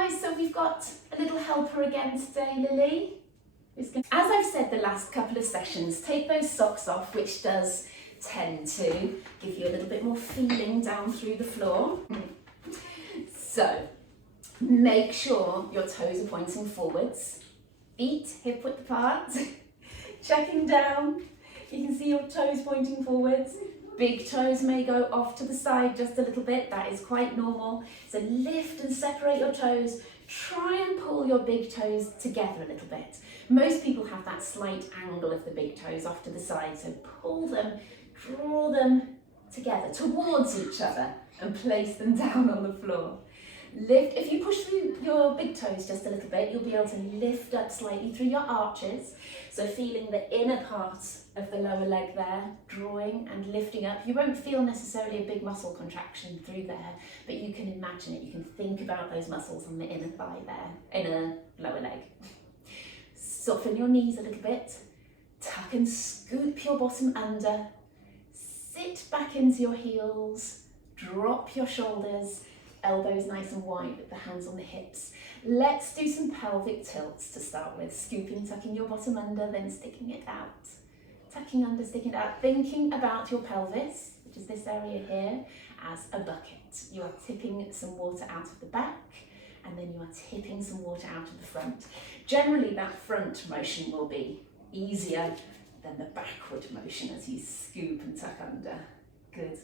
guys, so we've got a little helper again today, Lily. As I've said the last couple of sessions, take those socks off, which does tend to give you a little bit more feeling down through the floor. So make sure your toes are pointing forwards, feet hip width apart, checking down. You can see your toes pointing forwards. Big toes may go off to the side just a little bit, that is quite normal. So lift and separate your toes. Try and pull your big toes together a little bit. Most people have that slight angle of the big toes off to the side, so pull them, draw them together towards each other and place them down on the floor. Lift, if you push through your big toes just a little bit, you'll be able to lift up slightly through your arches. So feeling the inner part of the lower leg there, drawing and lifting up. You won't feel necessarily a big muscle contraction through there, but you can imagine it. You can think about those muscles on the inner thigh there, inner lower leg. Soften your knees a little bit. Tuck and scoop your bottom under. Sit back into your heels. Drop your shoulders. Elbows nice and wide with the hands on the hips. Let's do some pelvic tilts to start with. Scooping, tucking your bottom under, then sticking it out. Tucking under, sticking it out. Thinking about your pelvis, which is this area here, as a bucket. You are tipping some water out of the back, and then you are tipping some water out of the front. Generally, that front motion will be easier than the backward motion as you scoop and tuck under. Good.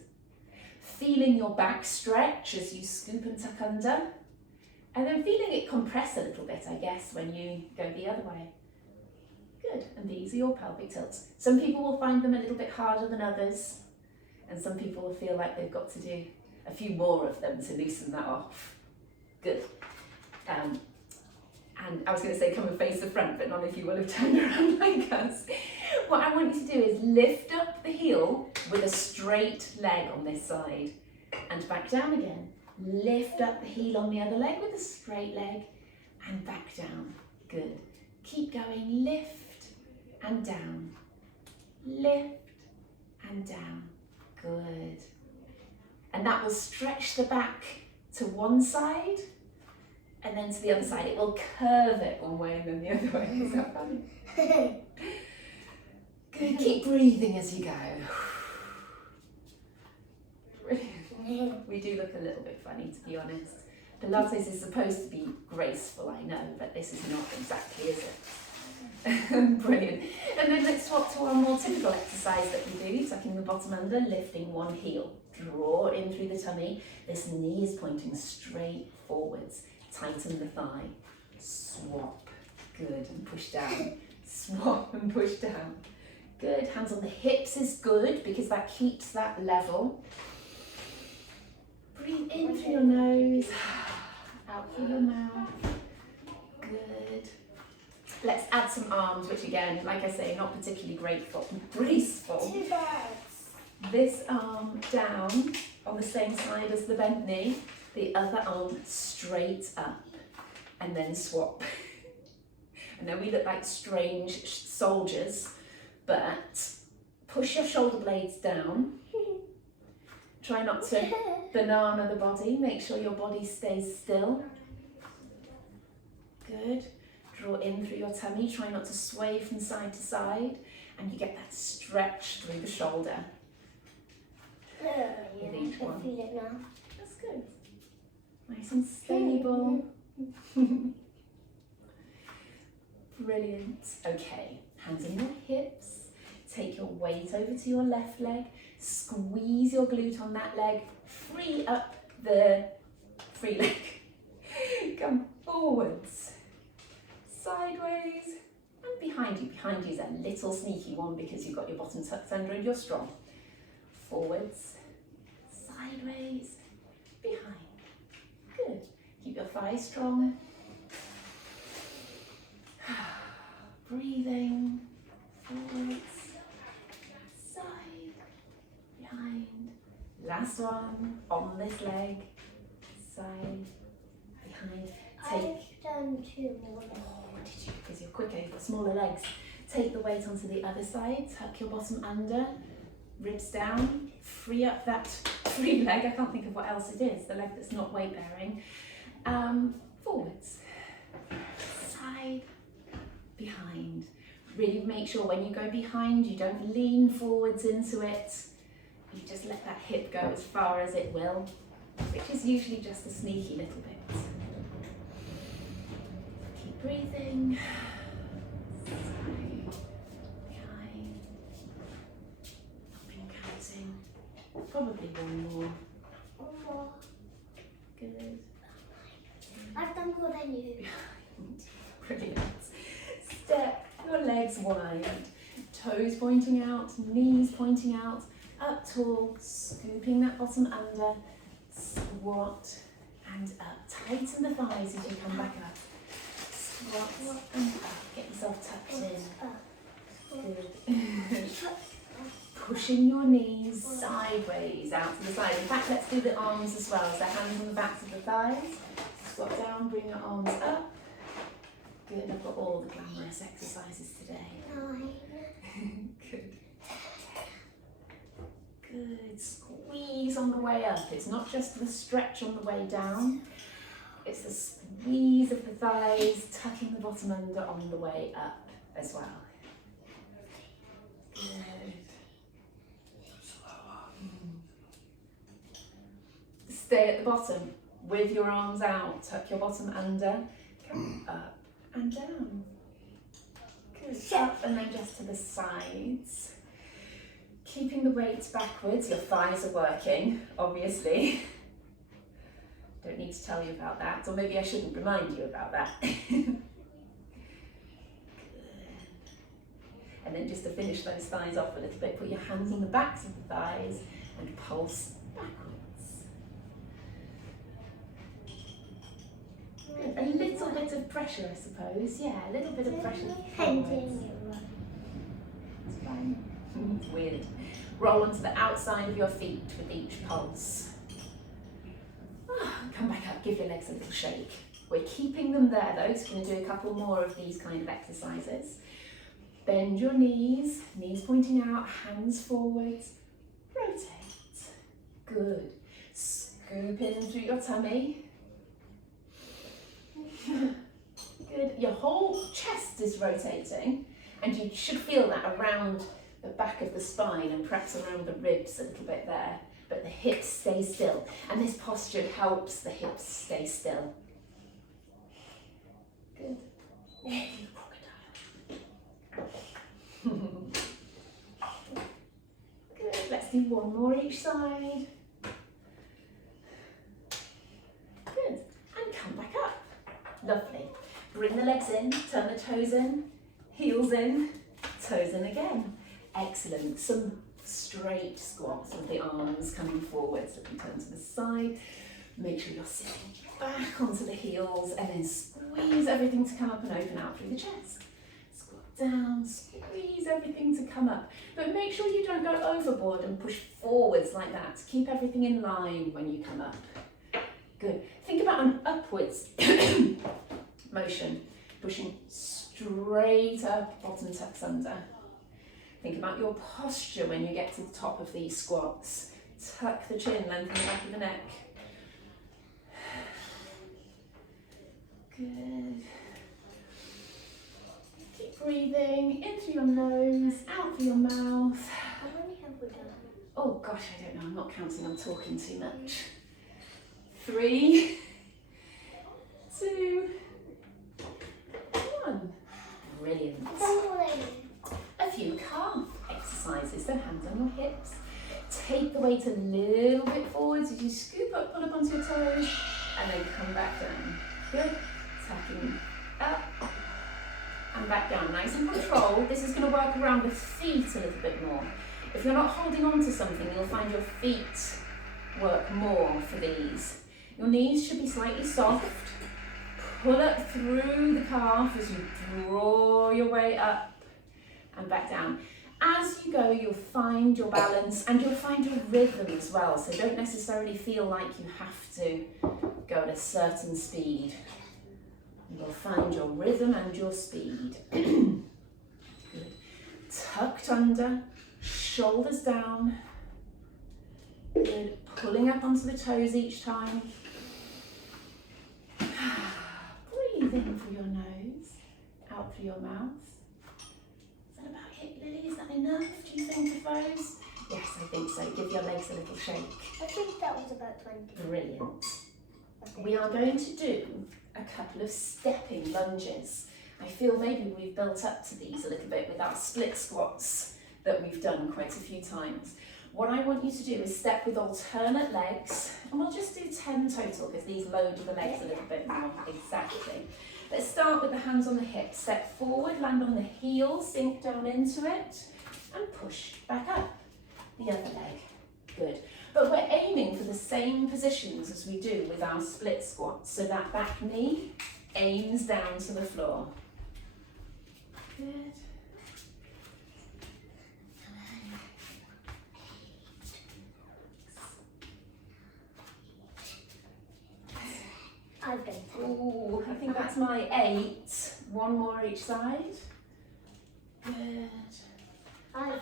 Feeling your back stretch as you scoop and tuck under, and then feeling it compress a little bit, I guess, when you go the other way. Good, and these are your pelvic tilts. Some people will find them a little bit harder than others, and some people will feel like they've got to do a few more of them to loosen that off. Good. And I was going to say come and face the front, but not if you will have turned around like us. What I want you to do is lift up the heel with a straight leg on this side and back down again. Lift up the heel on the other leg with a straight leg and back down. Good. Keep going. Lift and down. Lift and down. Good. And that will stretch the back to one side and then to the other side. It will curve it one way and then the other way. Is that funny? Good. Keep breathing as you go. Brilliant. We do look a little bit funny, to be honest. Pilates is supposed to be graceful, I know, but this is not exactly, is it? Brilliant. And then let's swap to our more typical exercise that we do, tucking the bottom under, lifting one heel. Draw in through the tummy. This knee is pointing straight forwards. Tighten the thigh. Swap. Good. And push down. Swap and push down. Good. Hands on the hips is good because that keeps that level. Breathe in through your nose, out through your mouth. Good. Let's add some arms, which again, like I say, not particularly graceful. This arm down on the same side as the bent knee, the other arm straight up, and then swap. I know we look like strange soldiers, but push your shoulder blades down. Try not to banana the body. Make sure your body stays still. Good. Draw in through your tummy. Try not to sway from side to side. And you get that stretch through the shoulder. With each one. I feel it now. That's good. Nice and stable. Brilliant. Okay. Hands on your hips. Take your weight over to your left leg. Squeeze your glute on that leg. Free up the free leg. Come forwards. Sideways. And behind you. Behind you is a little sneaky one because you've got your bottom tucked under and you're strong. Forwards. Sideways. Behind. Good. Keep your thighs strong. Breathing. Forwards. Behind. Last one on this leg. Side. Behind. I've done two more. Oh, did you? Because you're quicker, you've got smaller legs. Take the weight onto the other side. Tuck your bottom under. Ribs down. Free up that free leg. I can't think of what else it is. The leg that's not weight bearing. forwards, side, behind. Really make sure when you go behind, you don't lean forwards into it. You just let that hip go as far as it will, which is usually just a sneaky little bit. Keep breathing. Side, behind. Up and counting. Probably one more. One more. Good. I've done more than you. Brilliant. Step your legs wide. Toes pointing out, knees pointing out. Up tall, scooping that bottom under. Squat and up. Tighten the thighs as you come back up. Squat and up. Get yourself tucked in. Good. Pushing your knees sideways out to the side. In fact, let's do the arms as well. So hands on the backs of the thighs. Squat down, bring your arms up. Good, I've got all the glamorous exercises today. 9. Good. Good, squeeze on the way up. It's not just the stretch on the way down, it's the squeeze of the thighs, tucking the bottom under on the way up as well. Good. Stay at the bottom with your arms out, tuck your bottom under, come up and down. Good, up and then just to the sides. Keeping the weight backwards, your thighs are working, obviously. Don't need to tell you about that, or maybe I shouldn't remind you about that. Good. And then just to finish those thighs off a little bit, put your hands on the backs of the thighs and pulse backwards. Good. A little bit of pressure, I suppose. Yeah, a little bit of pressure forwards. It's fine. It's weird. Roll onto the outside of your feet with each pulse. Come back up, give your legs a little shake. We're keeping them there though, so we're going to do a couple more of these kind of exercises. Bend your knees, knees pointing out, hands forwards. Rotate. Good. Scoop in through your tummy. Good. Your whole chest is rotating, and you should feel that around the back of the spine and perhaps around the ribs a little bit there, but the hips stay still, and this posture helps the hips stay still. Good. Good, let's do one more each side. Good, and come back up. Lovely. Bring the legs in, turn the toes in, heels in, toes in again. Excellent. Some straight squats with the arms coming forwards. Let me turn to the side. Make sure you're sitting back onto the heels and then squeeze everything to come up and open out through the chest. Squat down, squeeze everything to come up. But make sure you don't go overboard and push forwards like that. Keep everything in line when you come up. Good. Think about an upwards motion. Pushing straight up, bottom tucks under. Think about your posture when you get to the top of these squats. Tuck the chin, lengthen the back of the neck. Good. Keep breathing in through your nose, out through your mouth. How many have we done? Oh gosh, I don't know, I'm not counting, I'm talking too much. 3, 2, 1. Brilliant. A few calf exercises, so hands on your hips. Take the weight a little bit forwards as you scoop up, pull up onto your toes, and then come back down. Good. Tucking up and back down. Nice and controlled. This is going to work around the feet a little bit more. If you're not holding on to something, you'll find your feet work more for these. Your knees should be slightly soft. Pull up through the calf as you draw your way up and back down. As you go, you'll find your balance and you'll find your rhythm as well. So don't necessarily feel like you have to go at a certain speed. You'll find your rhythm and your speed. Good. Tucked under, shoulders down. Good. Pulling up onto the toes each time. elbows. Yes, I think so. Give your legs a little shake. I think that was about 20. Brilliant. We are going to do a couple of stepping lunges. I feel maybe we've built up to these a little bit with our split squats that we've done quite a few times. What I want you to do is step with alternate legs, and we'll just do 10 total because these load the legs a little bit more. Exactly. Let's start with the hands on the hips. Step forward, land on the heel, sink down into it, and push back up. The other leg. Good. But we're aiming for the same positions as we do with our split squats. So that back knee aims down to the floor. Good. I've done 10. Ooh, I think that's my 8. One more each side. Good.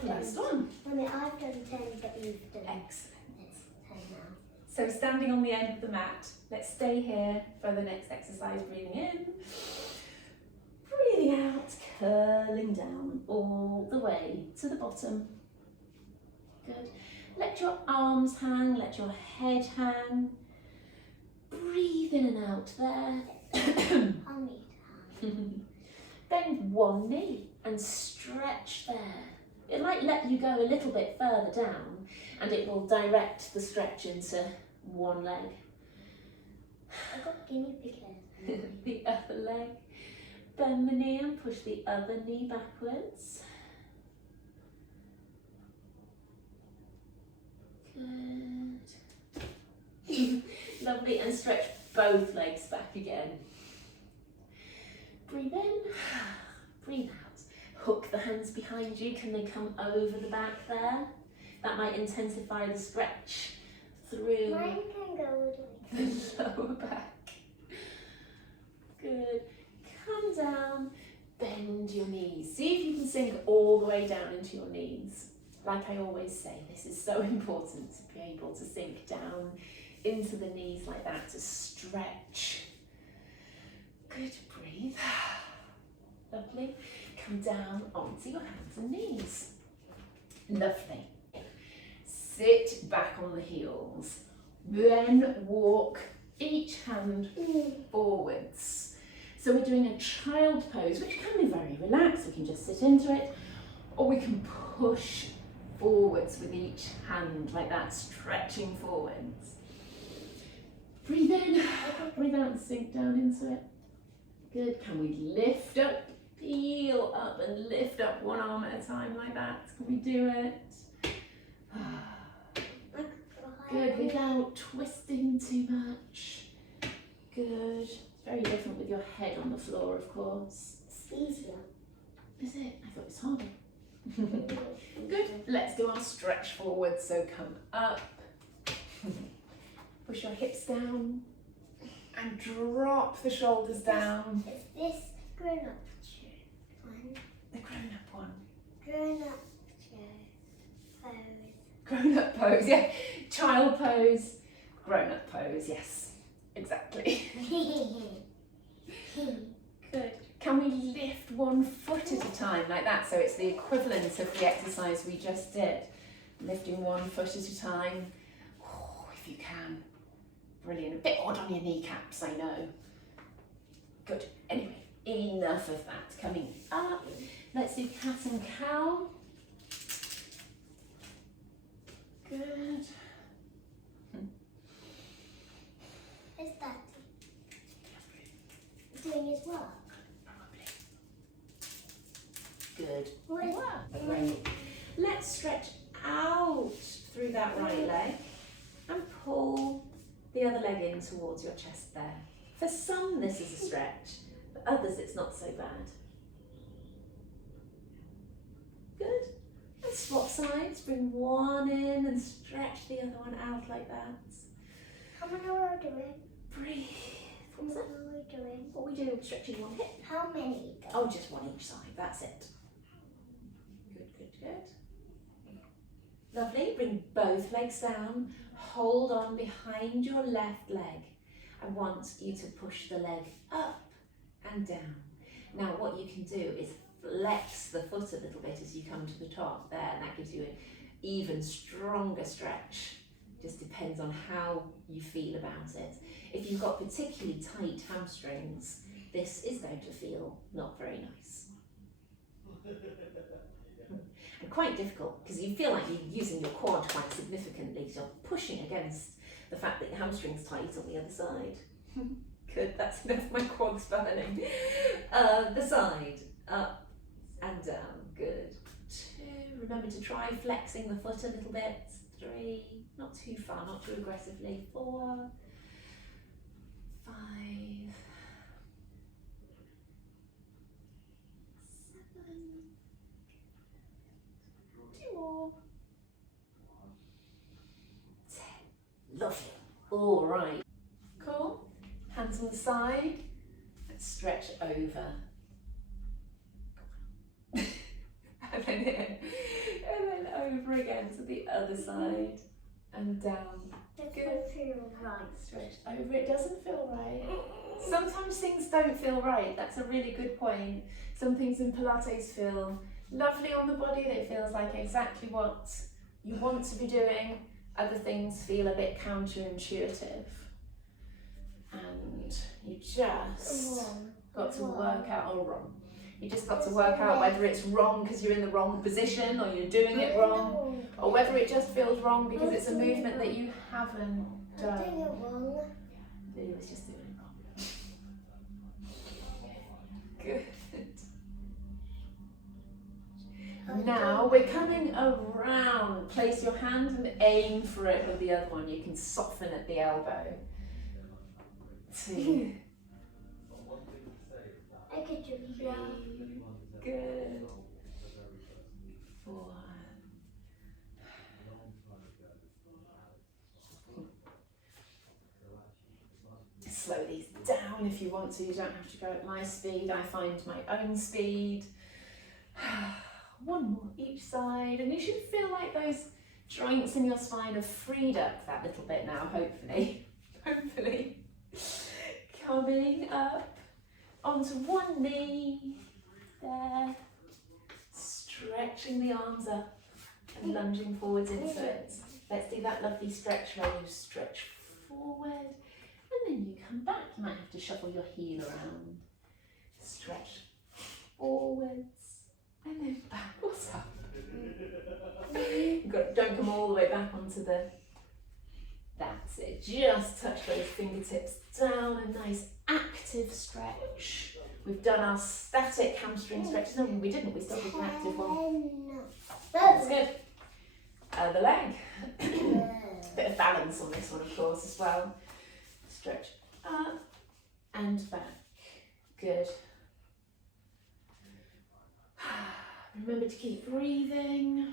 Last one. I've done 10, but you've done Excellent. it's 10 now. So standing on the end of the mat, let's stay here for the next exercise. Breathing in, breathing out, curling down all the way to the bottom. Good. Let your arms hang, let your head hang. Breathe in and out there. I'll need hand. Bend one knee and stretch there. It might let you go a little bit further down and it will direct the stretch into one leg. I've got guinea pig legs. The other leg. Bend the knee and push the other knee backwards. Good. Lovely, and stretch both legs back again. Breathe in, breathe out. Hook the hands behind you. Can they come over the back there? That might intensify the stretch through Mine can go with the lower back. Good. Come down, bend your knees. See if you can sink all the way down into your knees. Like I always say, this is so important to be able to sink down into the knees like that, to stretch. Good, breathe. Lovely. Come down onto your hands and knees. Lovely. Sit back on the heels. Then walk each hand forwards. So we're doing a child pose, which can be very relaxed. We can just sit into it, or we can push forwards with each hand like that, stretching forwards. Breathe in, breathe out and sink down into it. Good. Can we lift up, peel up and lift up one arm at a time like that? Can we do it? Good, without twisting too much. Good. It's very different with your head on the floor, of course. It's easier. Is it? I thought it was harder. Good. Let's do our stretch forward. So come up. Push your hips down and drop the shoulders down. Is this grown-up one? The grown-up one. Grown-up pose. Grown-up pose, yeah. Child pose, grown-up pose, yes. Exactly. Good. Can we lift one foot at a time like that? So it's the equivalent of the exercise we just did. Lifting one foot at a time. Oh, if you can. Brilliant. A bit odd on your kneecaps, I know. Good. Anyway, enough of that. Coming up. Let's do cat and cow. Good. Is that doing his work? Probably. Good. What is Work. Great. Let's stretch out through that right leg and pull the other leg in towards your chest there. For some, this is a stretch. For others, it's not so bad. Good. And swap sides. Bring one in and stretch the other one out like that. How many are we doing? Breathe. How many are we doing? What we do, stretching one hip. How many? Oh, just one each side. That's it. Good, good, good. Lovely. Bring both legs down. Hold on behind your left leg. I want you to push the leg up and down. Now what you can do is flex the foot a little bit as you come to the top there, and that gives you an even stronger stretch. Just depends on how you feel about it. If you've got particularly tight hamstrings, this is going to feel not very nice. And quite difficult, because you feel like you're using your quad quite significantly, because you're pushing against the fact that your hamstring's tight on the other side. Good, that's enough, my quad's burning. The side, up and down, good. 2, remember to try flexing the foot a little bit. 3, not too far, not too aggressively. 4, 5, 7, 2 more, 10. Lovely. All right. Cool. Hands on the side. Let's stretch over. And then over again to the other side and down. It Good. doesn't feel right. Stretch over. It doesn't feel right. Sometimes things don't feel right. That's a really good point. Some things in Pilates feel lovely on the body. It feels like exactly what you want to be doing. Other things feel a bit counterintuitive. And you just got to work out, or wrong. You just got to work out whether it's wrong because you're in the wrong position, or you're doing it wrong, or whether it just feels wrong because it's a movement that you haven't I'm doing it done. wrong. Lily was just doing it wrong. Good. Now we're coming around. Place your hand and aim for it with the other one. You can soften at the elbow. 2, I could do 3, good. 4. Slow these down if you want to. You don't have to go at my speed. I find my own speed. 1 more each side, and you should feel like those joints in your spine have freed up that little bit now, hopefully. Hopefully. Coming up onto one knee, there, stretching the arms up and lunging forwards into it. Let's do that lovely stretch where you stretch forward and then you come back. You might have to shuffle your heel around. Stretch forwards and then backwards up. Don't come all the way back onto the... That's it, just touch those fingertips down, a nice active stretch. We've done our static hamstring stretch. No, we didn't, we still did an active one. That's good. The leg. Bit of balance on this one, of course, as well. Stretch up and back. Good. Remember to keep breathing.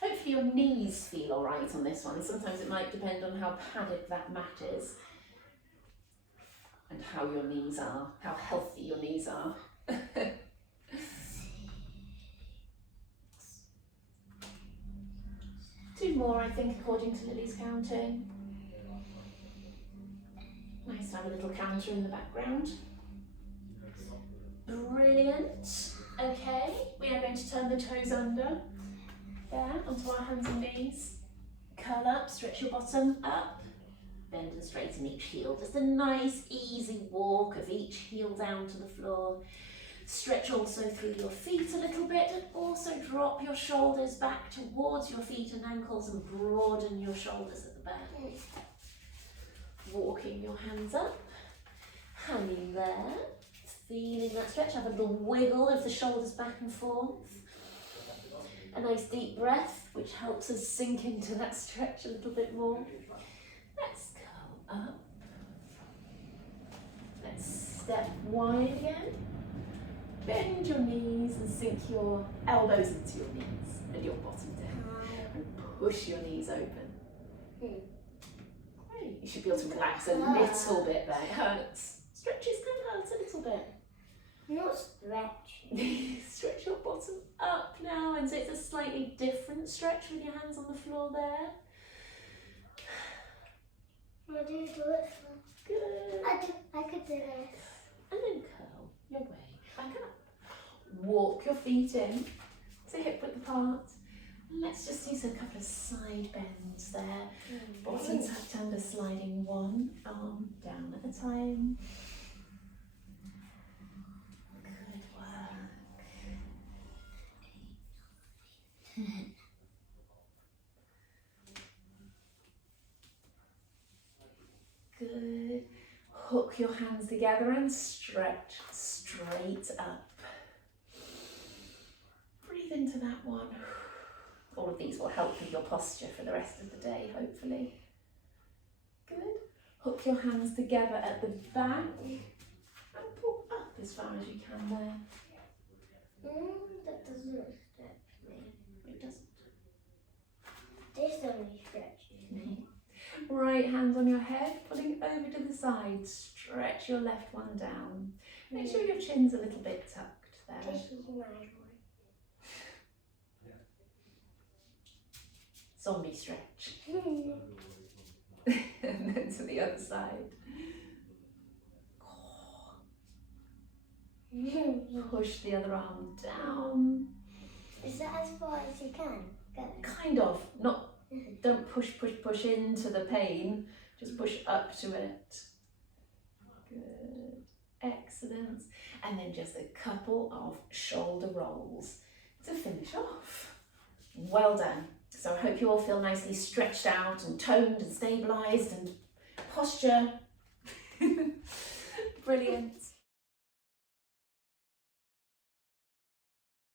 Hopefully your knees feel all right on this one. Sometimes it might depend on how padded that mat is and how your knees are, how healthy your knees are. 2 more, I think, according to Lily's counting. Nice to have a little counter in the background. Brilliant. Okay, we are going to turn the toes under. There, onto our hands and knees. Curl up, stretch your bottom up. Bend and straighten each heel. Just a nice, easy walk of each heel down to the floor. Stretch also through your feet a little bit, and also drop your shoulders back towards your feet and ankles and broaden your shoulders at the back. Walking your hands up, hanging there, feeling that stretch. Have a little wiggle of the shoulders back and forth. A nice deep breath, which helps us sink into that stretch a little bit more. Let's go up. Let's step wide again. Bend your knees and sink your elbows into your knees and your bottom down. And push your knees open. Great. You should be able to relax a little bit there. It hurts. Stretches can hurt a little bit. Not stretching. Stretch your bottom up now, and so it's a slightly different stretch with your hands on the floor there. What do you do it for? Good. I could do this. And then curl your way back up. walk your feet in to hip width apart. Let's just do a couple of side bends there. Bottom tucked under, sliding one arm down at a time. Good work. Good. Hook your hands together and stretch straight up. Breathe into that one. All of these will help with your posture for the rest of the day, hopefully. Good. Hook your hands together at the back and pull up as far as you can there. That doesn't stretch me. It doesn't. This only stretches me. Right hand on your head, pulling over to the side. Stretch your left one down. Make sure your chin's a little bit tucked there. This is my one. Zombie stretch. And then to the other side. Push the other arm down. Is that as far as you can go? Kind of. Not. Don't push into the pain. Just push up to it. Good. Excellent. And then just a couple of shoulder rolls to finish off. Well done. So I hope you all feel nicely stretched out and toned and stabilised and posture. Brilliant.